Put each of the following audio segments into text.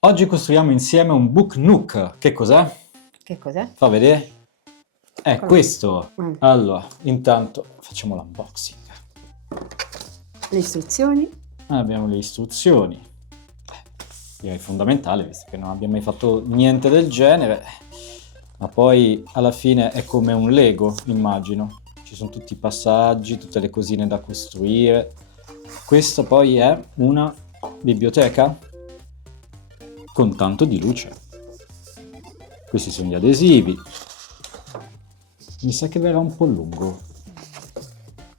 Oggi costruiamo insieme un Book Nook. Che cos'è? Che cos'è? Fa vedere? È Eccola. questo. Mm. Allora, intanto facciamo l'unboxing. Le istruzioni. Abbiamo le istruzioni. Direi fondamentale, visto che non abbiamo mai fatto niente del genere. Ma poi alla fine è come un Lego, immagino. Ci sono tutti i passaggi, tutte le cosine da costruire. Questo poi è una biblioteca con tanto di luce. Questi sono gli adesivi. Mi sa che verrà un po' lungo.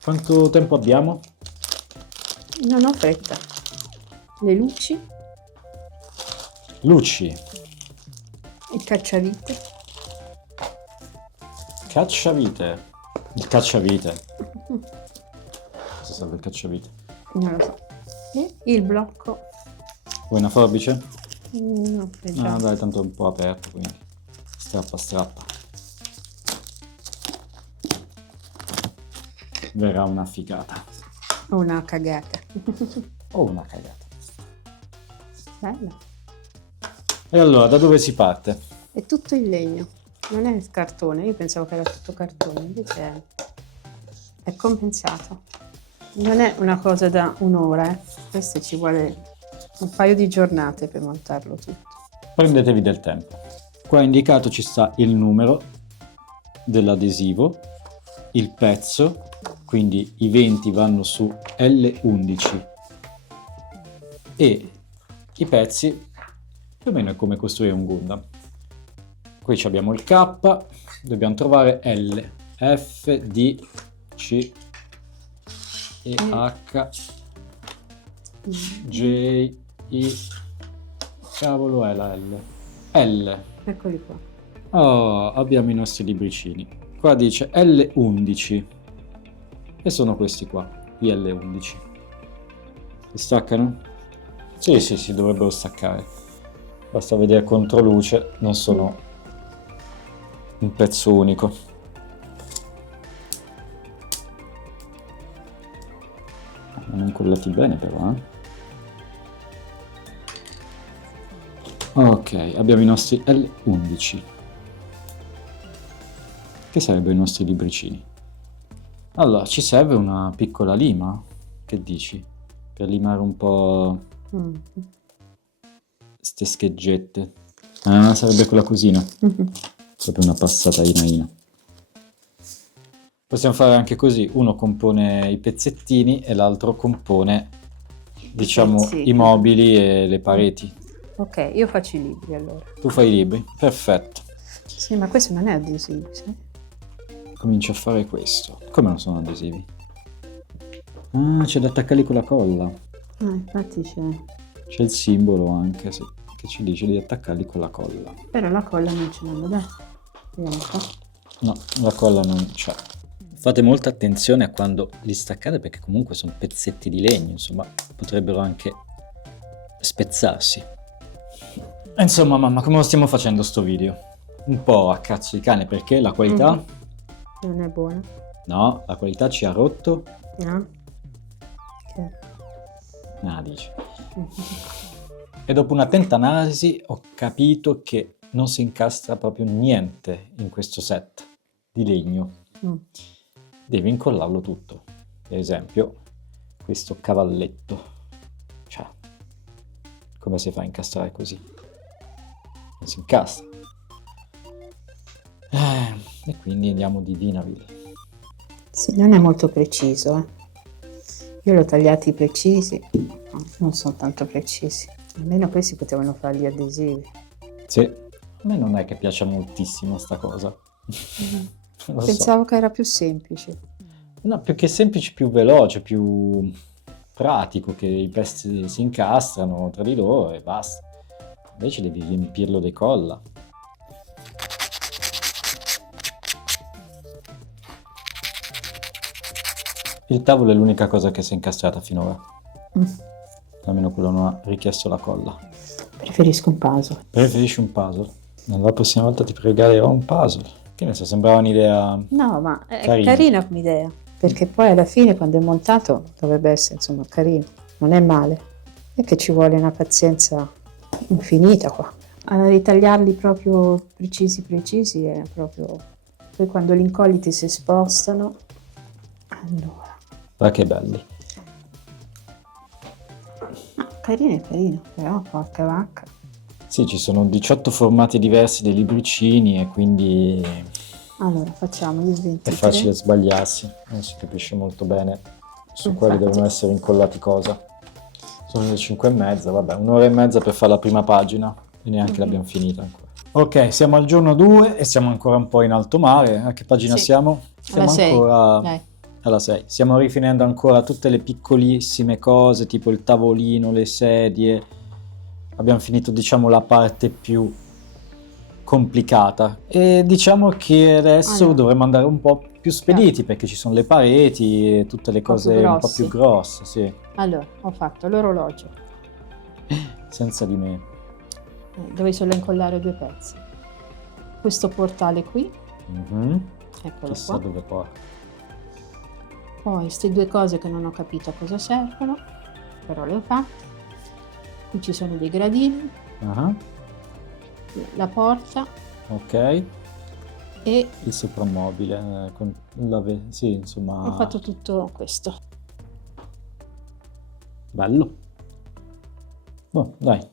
Quanto tempo abbiamo? Non ho fretta. Le luci. Luci, Il cacciavite. cacciavite. Il cacciavite. Cosa serve il cacciavite? Non lo so. E il blocco. Vuoi una forbice? No, è già. Ah, dai, tanto è un po' aperto, quindi strappa, strappa. Verrà una figata. Una cagata. O una cagata. Bello. E allora, da dove si parte? È tutto in legno. Non è cartone. Io pensavo che era tutto cartone, invece è compensato. Non è una cosa da un'ora, eh. Questo ci vuole un paio di giornate per montarlo tutto. Prendetevi del tempo. Qua indicato ci sta il numero dell'adesivo, il pezzo, quindi i 20 vanno su L11 e i pezzi più o meno è come costruire un Gundam. Qui abbiamo il K, dobbiamo trovare L, F, D, C, E, H, J, I, cavolo è la L. L. Eccoli qua. Oh, abbiamo i nostri libricini. Qua dice L11 e sono questi qua, gli L11. Si staccano? Sì, dovrebbero staccare. Basta vedere contro luce, non sono un pezzo unico. Non incollati bene però, eh? Ok, abbiamo i nostri L11. Che sarebbero i nostri libricini? Allora, ci serve una piccola lima? Che dici? Per limare un po' ste scheggette. Ah, sarebbe quella cosina. Proprio una passata ina. Possiamo fare anche così. Uno compone i pezzettini e l'altro compone, diciamo, Sì. i mobili e le pareti. Ok, io faccio i libri allora. Tu fai i libri? Perfetto. Sì, ma questo non è adesivo, sai? Comincio a fare questo. Come non sono adesivi? Ah, c'è da attaccarli con la colla. Infatti c'è. C'è il simbolo anche, sì, che ci dice di attaccarli con la colla. Però la colla non ce l'hanno data. Vediamo un po'. No, la colla non c'è. Fate molta attenzione a quando li staccate perché comunque sono pezzetti di legno, insomma, potrebbero anche spezzarsi. Insomma, mamma, come lo stiamo facendo sto video? Un po' a cazzo di cane perché la qualità... Non è buona. No, la qualità ci ha rotto. No? Che? Ah, dici. E dopo un'attenta analisi ho capito che non si incastra proprio niente in questo set di legno. Devi incollarlo tutto. Per esempio, questo cavalletto. Cioè, come si fa a incastrare così? Non si incastra. E quindi andiamo di Vinaville. Sì, non è molto preciso, eh. Io l'ho tagliati precisi, non sono tanto precisi. Almeno questi potevano fare gli adesivi. Sì, a me non è che piaccia moltissimo sta cosa. Non lo so. Pensavo che era più semplice. No, più che semplice, più veloce, più pratico, che i pezzi si incastrano tra di loro e basta. Invece devi riempirlo di colla. Il tavolo è l'unica cosa che si è incastrata finora. Almeno quello non ha richiesto la colla. Preferisco un puzzle. Preferisci un puzzle? La prossima volta ti regalerò un puzzle. Che ne so, sembrava un'idea... No, ma è Carina. carina come idea. perché poi alla fine quando è montato dovrebbe essere insomma carino, non è male, è che ci vuole una pazienza infinita qua. A ritagliarli proprio precisi è proprio... Poi quando gli incolliti si spostano, allora... Guarda che belli. Carino, però porca vacca. Sì, ci sono 18 formati diversi dei libricini e quindi Allora facciamo il è 23. facile sbagliarsi, non si capisce molto bene su quali Infatti. devono essere incollati cosa. Sono le 5:30, vabbè, 1 ora e mezza per fare la prima pagina e neanche l'abbiamo finita ancora. Ok, siamo al giorno 2 e siamo ancora un po' in alto mare. A che pagina Sì. siamo? Siamo Alla 6. ancora Dai. alla 6. Stiamo rifinendo ancora tutte le piccolissime cose, tipo il tavolino, le sedie. Abbiamo finito, diciamo, la parte più complicata e diciamo che adesso Allora. dovremmo andare un po' più spediti perché ci sono le pareti e tutte le po' più cose un po' grossi. più grosse, sì, Allora, ho fatto l'orologio, senza di me. dove solo incollare 2 pezzi. Questo portale qui, Mhm. eccolo Chissà qua. dove porta. Poi queste 2 cose che non ho capito a cosa servono, però le ho fatte. Qui ci sono dei gradini, Ah, la porta ok, e il soprammobile, sì, insomma, ho fatto tutto questo. bello. Boh, dai, Va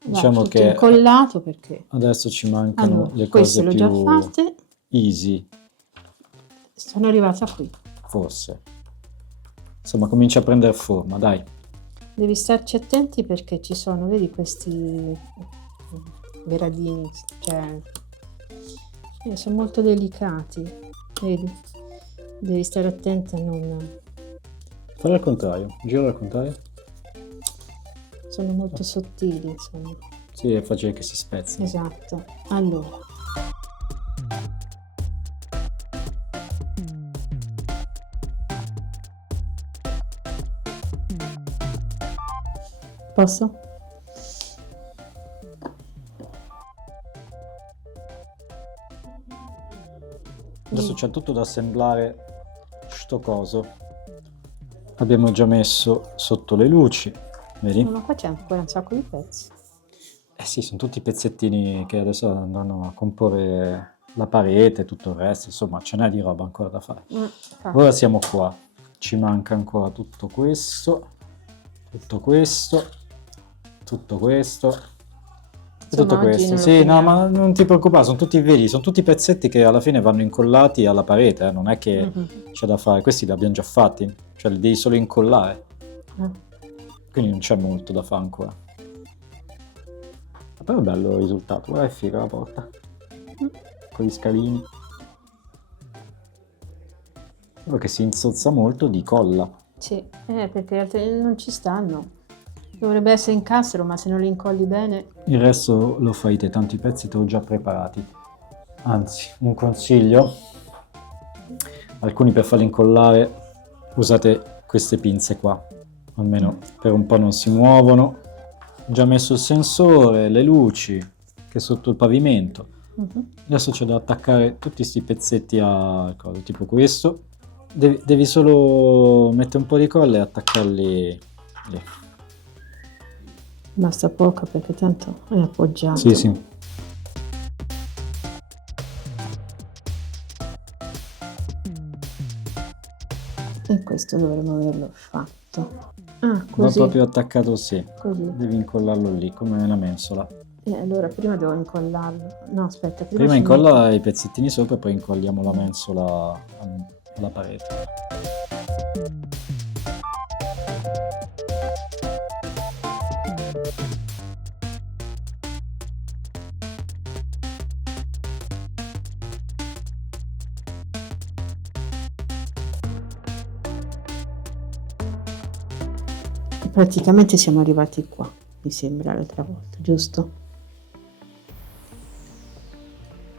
diciamo tutto che incollato perché... adesso ci mancano Allora, le queste cose le ho più già fatte, easy, sono arrivata qui. forse. Insomma, comincia a prendere forma, dai. Devi starci attenti perché ci sono, vedi, questi gradini, cioè sono molto delicati, vedi? Devi stare attenta a non... Fai al contrario, gira al contrario. sono molto sottili, insomma. Sì, è facile che si spezzino. Esatto. Allora, posso? Adesso c'è tutto da assemblare sto coso. Abbiamo già messo sotto le luci, vedi? Ma qua c'è ancora un sacco di pezzi. Eh sì, sono tutti pezzettini che adesso andranno a comporre la parete e tutto il resto, insomma, ce n'è di roba ancora da fare. Ora siamo qua, ci manca ancora tutto questo, tutto questo, tutto questo e Insomma, tutto oggi questo. non lo Sì, no, finiamo. ma non ti preoccupare, sono tutti veri, sono tutti pezzetti che alla fine vanno incollati alla parete, non è che c'è da fare, questi li abbiamo già fatti, cioè li devi solo incollare, quindi non c'è molto da fare ancora. Però è bello il risultato, guarda che figa la porta, con gli scalini. Quello che si inzozza molto di colla. Sì, perché altri non ci stanno. Dovrebbe essere incastro, ma se non li incolli bene... Il resto lo fai te, tanti pezzi te l'ho già preparati. Anzi, un consiglio, alcuni per farli incollare usate queste pinze qua, almeno per un po' non si muovono. Ho già messo il sensore, le luci, che è sotto il pavimento. Adesso c'è da attaccare tutti questi pezzetti a cosa, tipo questo. Devi solo mettere un po' di colla e attaccarli lì. Basta poco perché tanto è appoggiato. Sì, sì. E questo dovremmo averlo fatto. Ah, Va così. proprio attaccato, sì. Così. Devi incollarlo lì, come una mensola. Allora prima devo incollarlo. No, aspetta, Prima ci incolla i pezzettini sopra e poi incolliamo la mensola alla parete. Praticamente siamo arrivati qua, mi sembra, l'altra volta, giusto?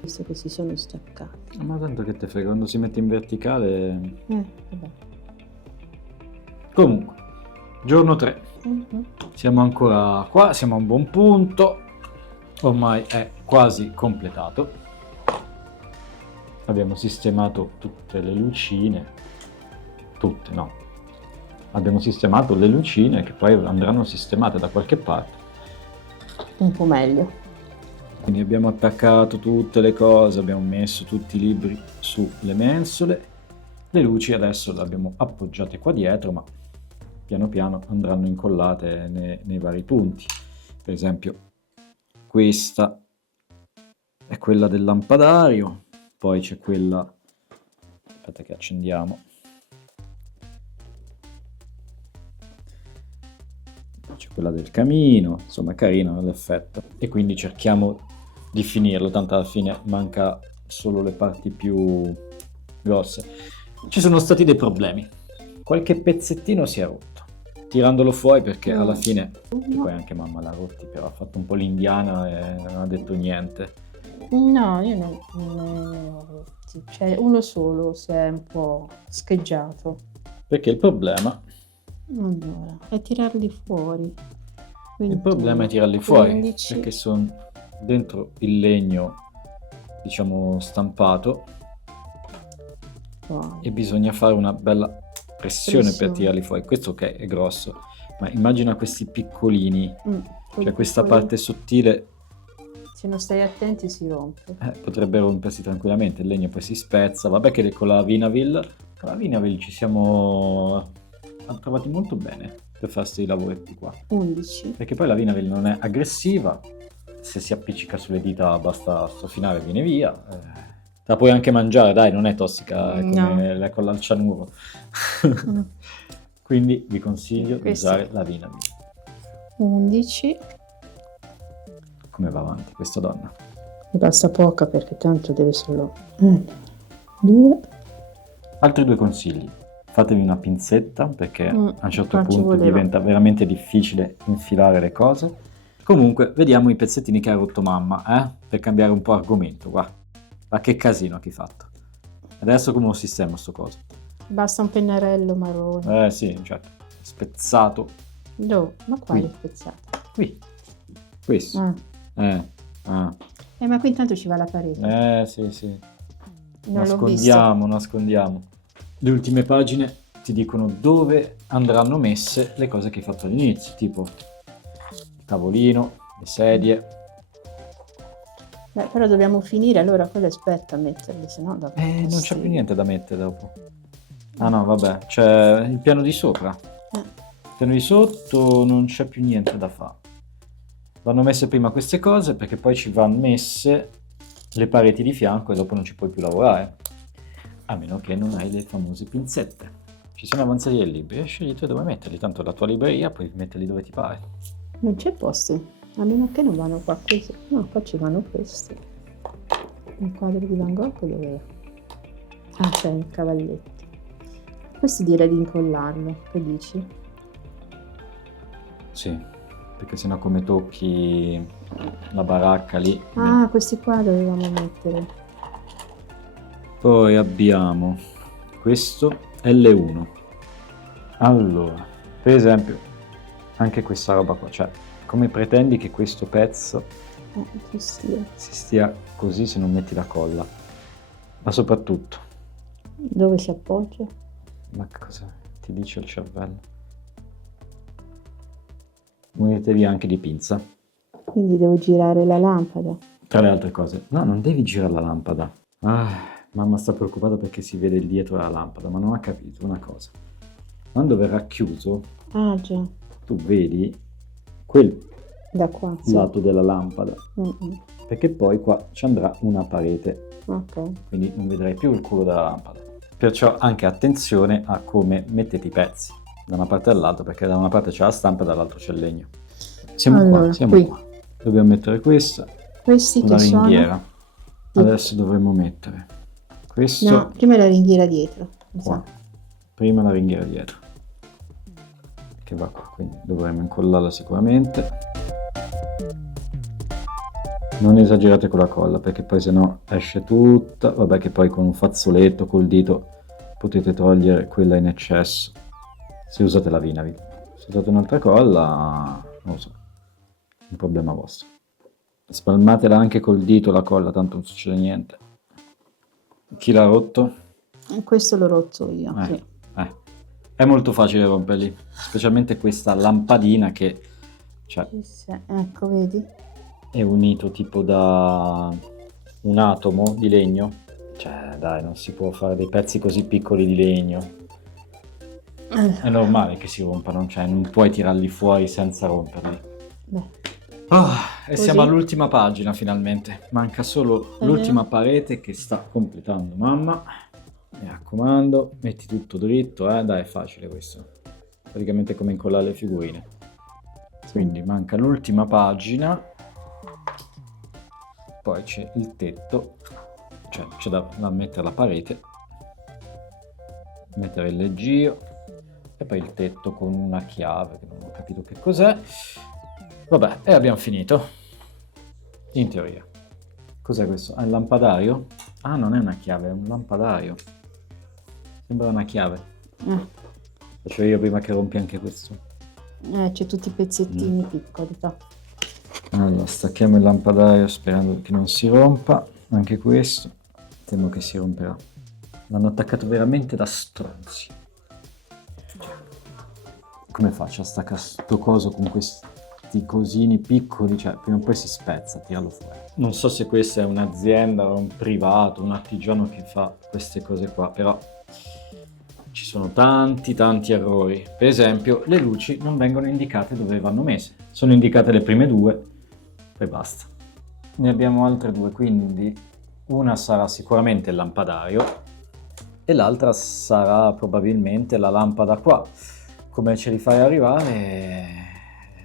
Visto che si sono staccati. Ma tanto che te frega, quando si mette in verticale... Vabbè. Comunque, giorno 3. Siamo ancora qua, siamo a un buon punto. Ormai è quasi completato. Abbiamo sistemato tutte le lucine. tutte, no. Abbiamo sistemato le lucine che poi andranno sistemate da qualche parte. Un po' meglio. Quindi abbiamo attaccato tutte le cose, abbiamo messo tutti i libri sulle mensole. Le luci adesso le abbiamo appoggiate qua dietro, ma piano piano andranno incollate nei vari punti. Per esempio questa è quella del lampadario, poi c'è quella, aspetta che accendiamo, c'è quella del camino, insomma è carino l'effetto, e quindi cerchiamo di finirlo, tanto alla fine manca solo le parti più grosse. Ci sono stati dei problemi, qualche pezzettino si è rotto, tirandolo fuori perché alla fine, e poi anche mamma l'ha rotti, però ha fatto un po' l'indiana e non ha detto niente. No, io non ne ho rotti. Cioè, uno solo si è un po' scheggiato. Perché il problema Allora, è tirarli fuori. Il problema è tirarli fuori 15. perché sono dentro il legno, diciamo, stampato, Wow. e bisogna fare una bella pressione per tirarli fuori. Questo ok, è grosso, ma immagina questi piccolini, cioè questa parte sottile se non stai attenti si rompe. potrebbe rompersi tranquillamente, il legno poi si spezza. Vabbè che con la Vinavil ci siamo trovati molto bene per fare questi lavoretti qua. 11. Perché poi la Vinavil non è aggressiva, se si appiccica sulle dita basta strofinare e viene via. La puoi anche mangiare, dai, non è tossica, è come con l'alcianuro. Quindi vi consiglio di usare la Vinavil. 11. Come va avanti questa donna? Mi basta poca perché tanto deve solo 2. Altri 2 consigli: fatevi una pinzetta perché a un certo ci punto voleva. diventa veramente difficile infilare le cose. Comunque vediamo i pezzettini che ha rotto mamma, per cambiare un po' argomento. Guarda che casino che hai fatto. Adesso come lo sistema sto coso? Basta un pennarello marrone. Sì, certo. Spezzato No, ma quale Qui. spezzato? qui, questo. Ma qui intanto ci va la parete. Sì. Non l'ho visto. Nascondiamo. Le ultime pagine ti dicono dove andranno messe le cose che hai fatto all'inizio, tipo il tavolino, le sedie. Beh, però dobbiamo finire, allora quello aspetta a metterli, sennò dopo. Non c'è più niente da mettere dopo. Ah no, vabbè, c'è il piano di sopra. Il piano di sotto non c'è più niente da fare. Vanno messe prima queste cose perché poi ci vanno messe le pareti di fianco e dopo non ci puoi più lavorare. A meno che non hai le famose pinzette. Ci sono avanzati dei libri e scegli tu dove metterli, tanto la tua libreria puoi metterli dove ti pare. Non c'è posto, a meno che non vanno qua così. No, qua ci vanno questi. Il quadro di Van Gogh dov'era? Ah, c'è il cavalletto. Questo direi di incollarlo, che dici? Sì, perché sennò come tocchi la baracca lì. Ah, questi qua dovevamo mettere. Poi abbiamo questo L1. Allora, per esempio, anche questa roba qua, cioè, come pretendi che questo pezzo si stia così se non metti la colla? Ma soprattutto, Dove si appoggia? ma cosa ti dice il cervello? Munitevi anche di pinza. Quindi devo girare la lampada. Tra le altre cose, no, non devi girare la lampada. Mamma sta preoccupata perché si vede il dietro della lampada, ma non ha capito una cosa. Quando verrà chiuso, Ah, già. tu vedi quel Da qua. Sì. lato della lampada, Mm-mm. perché poi qua ci andrà una parete, Ok. quindi non vedrai più il culo della lampada. Perciò anche attenzione a come mettete i pezzi da una parte all'altra, perché da una parte c'è la stampa e dall'altra c'è il legno. Siamo qui. qua. Dobbiamo mettere questa, Questi la che ringhiera. sono? Adesso dovremo mettere questo No, prima la ringhiera dietro. qua. Prima la ringhiera dietro, che va qua, quindi dovremo incollarla sicuramente. Non esagerate con la colla perché poi sennò esce tutta. Vabbè che poi con un fazzoletto col dito potete togliere quella in eccesso se usate la Vinavil. Se usate un'altra colla, non lo so, è un problema vostro. Spalmatela anche col dito la colla, tanto non succede niente. Chi l'ha rotto? Questo l'ho rotto io. Sì. È molto facile romperli, specialmente questa lampadina che cioè, Ecco, vedi? è unito tipo da un atomo di legno. Cioè, dai, non si può fare dei pezzi così piccoli di legno. È normale che si rompano, cioè non puoi tirarli fuori senza romperli. Beh, E Così? siamo all'ultima pagina finalmente. Manca solo l'ultima parete che sta completando mamma. Mi raccomando, metti tutto dritto, dai, è facile questo. Praticamente come incollare le figurine. Quindi manca l'ultima pagina. Poi c'è il tetto, cioè c'è da mettere la parete, mettere il leggio e poi il tetto con una chiave che non ho capito che cos'è. Vabbè, e abbiamo finito. In teoria. Cos'è questo? È il lampadario? Ah, non è una chiave, è un lampadario. Sembra una chiave. Faccio io prima che rompi anche questo. C'è tutti i pezzettini piccoli. Allora, stacchiamo il lampadario sperando che non si rompa. Anche questo. Temo che si romperà. L'hanno attaccato veramente da stronzi. Come faccio a staccare sto coso con questi cosini piccoli? Cioè, prima o poi si spezza, tirarlo fuori. Non so se questa è un'azienda o un privato, un artigiano che fa queste cose qua, però ci sono tanti errori. Per esempio, le luci non vengono indicate dove vanno messe. Sono indicate le prime due, poi basta. Ne abbiamo altre due, quindi una sarà sicuramente il lampadario e l'altra sarà probabilmente la lampada qua. Come ce li fai arrivare è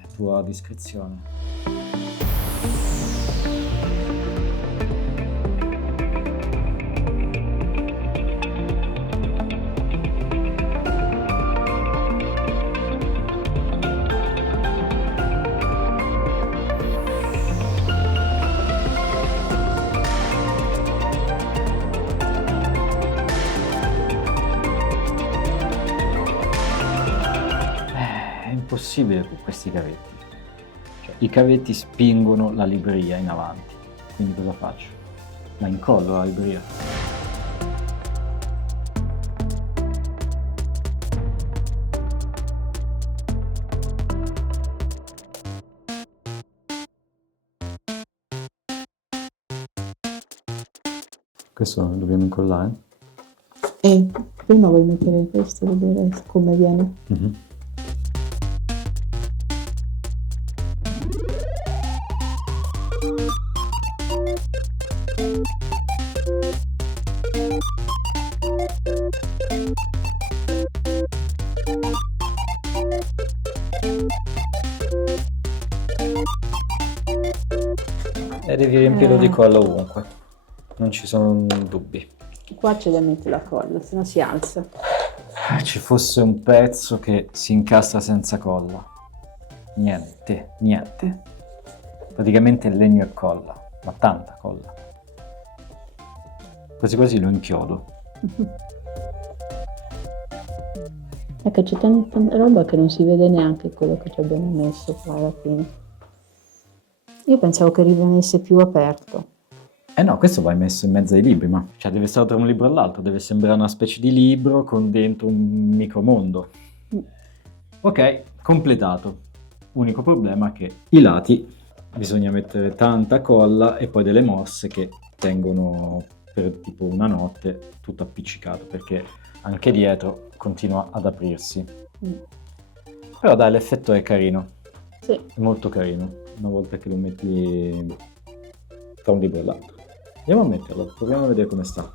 a tua discrezione. È impossibile con questi cavetti. Cioè, i cavetti spingono la libreria in avanti. Quindi cosa faccio? La incollo la libreria. Questo lo dobbiamo incollare? Prima vuoi mettere questo, vedere come viene. E devi riempirlo di colla ovunque. Non ci sono dubbi. Qua c'è da mettere la colla, se no si alza. Ci fosse un pezzo che si incastra senza colla. Niente. Praticamente il legno è colla, ma tanta colla. Quasi quasi lo inchiodo. È che c'è tanta roba che non si vede neanche quello che ci abbiamo messo qua alla fine. Io pensavo che rimanesse più aperto. No, questo va messo in mezzo ai libri, ma cioè deve stare tra un libro e l'altro, deve sembrare una specie di libro con dentro un micromondo. Ok, completato. Unico problema è che i lati bisogna mettere tanta colla e poi delle morse che tengono per tipo una notte tutto appiccicato, perché anche dietro continua ad aprirsi. Però dai, l'effetto è carino. Sì. È molto carino, una volta che lo metti tra un libro e l'altro. Andiamo a metterlo, proviamo a vedere come sta.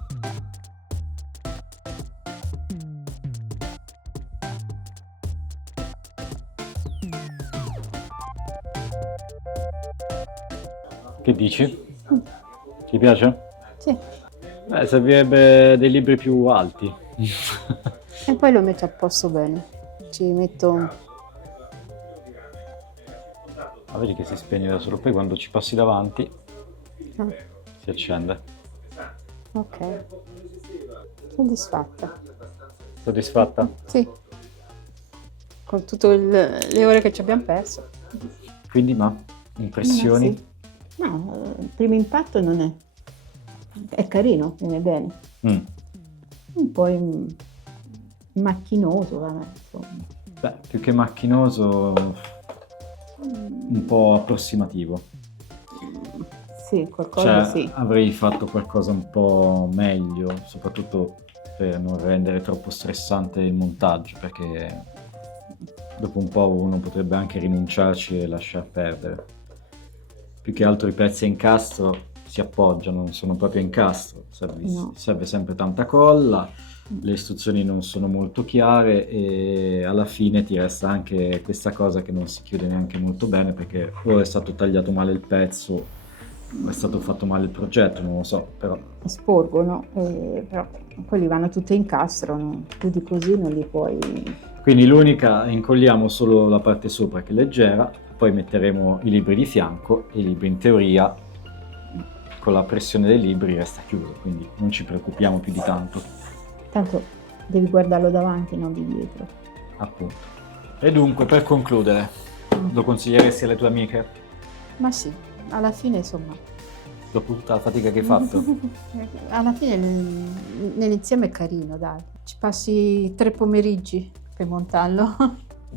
Che dici? Ti piace? Sì. Servirebbe dei libri più alti. E poi lo metto a posto bene. Ci metto... Ma vedi che si spegne da solo, poi quando ci passi davanti si accende. Ok. Soddisfatta. Soddisfatta? Sì. Con tutte le ore che ci abbiamo perso. Quindi, ma impressioni? Sì. No, il primo impatto non è... È carino, viene bene. Un po' macchinoso, vabbè, insomma. Beh, più che macchinoso, un po' approssimativo. Sì, qualcosa Cioè, sì. avrei fatto qualcosa un po' meglio, soprattutto per non rendere troppo stressante il montaggio, perché dopo un po' uno potrebbe anche rinunciarci e lasciar perdere. Più che altro i pezzi a incastro si appoggiano, non sono proprio a incastro, No. serve sempre tanta colla, le istruzioni non sono molto chiare e alla fine ti resta anche questa cosa che non si chiude neanche molto bene perché o è stato tagliato male il pezzo o è stato fatto male il progetto, non lo so, però Sporgono, però quelli vanno tutti a incastro, no? Più di così non li puoi... quindi l'unica, incolliamo solo la parte sopra che è leggera, poi metteremo i libri di fianco e i libri in teoria con la pressione dei libri resta chiuso, quindi non ci preoccupiamo più di tanto, Tanto devi guardarlo davanti, non di dietro. appunto. E dunque, per concludere, lo consiglieresti alle tue amiche? Ma sì, alla fine insomma... Dopo tutta la fatica che hai fatto? Alla fine nell'insieme è carino, dai. Ci passi 3 pomeriggi per montarlo,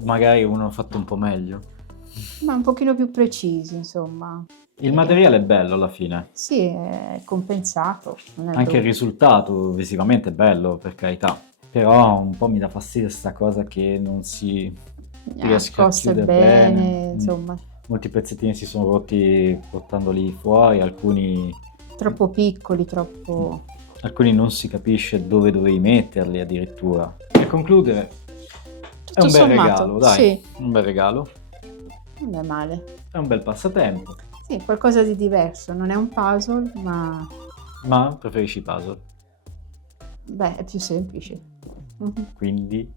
Magari uno ha fatto un po' meglio. ma un pochino più precisi, insomma. Il materiale è bello alla fine. Sì, è compensato. Non è Anche il brutto. risultato visivamente è bello, per carità. Però un po' mi dà fastidio sta cosa che non si riesca a Costa chiudere bene, bene. insomma. Molti pezzettini si sono rotti portandoli fuori, alcuni Troppo piccoli, troppo... non si capisce dove dovevi metterli addirittura. Per concludere, è un bel sommato, regalo, dai. sì. Un bel regalo. Non è male. È un bel passatempo. Sì, qualcosa di diverso. Non è un puzzle, ma Ma preferisci i puzzle. beh, è più semplice. Mhm. Quindi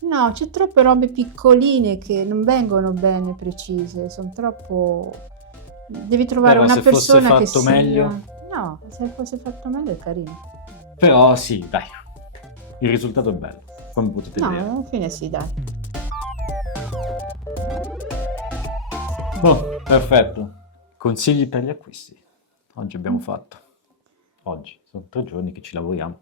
No, c'è troppe robe piccoline che non vengono bene precise, sono troppo... Devi trovare Però una se fosse persona che fatto sia... meglio? No, se fosse fatto meglio è carino. Però sì, dai. Il risultato è bello, come potete No, vedere. alla fine sì, dai. Boh, perfetto. Consigli per gli acquisti. Oggi abbiamo fatto. Oggi, sono 3 giorni che ci lavoriamo.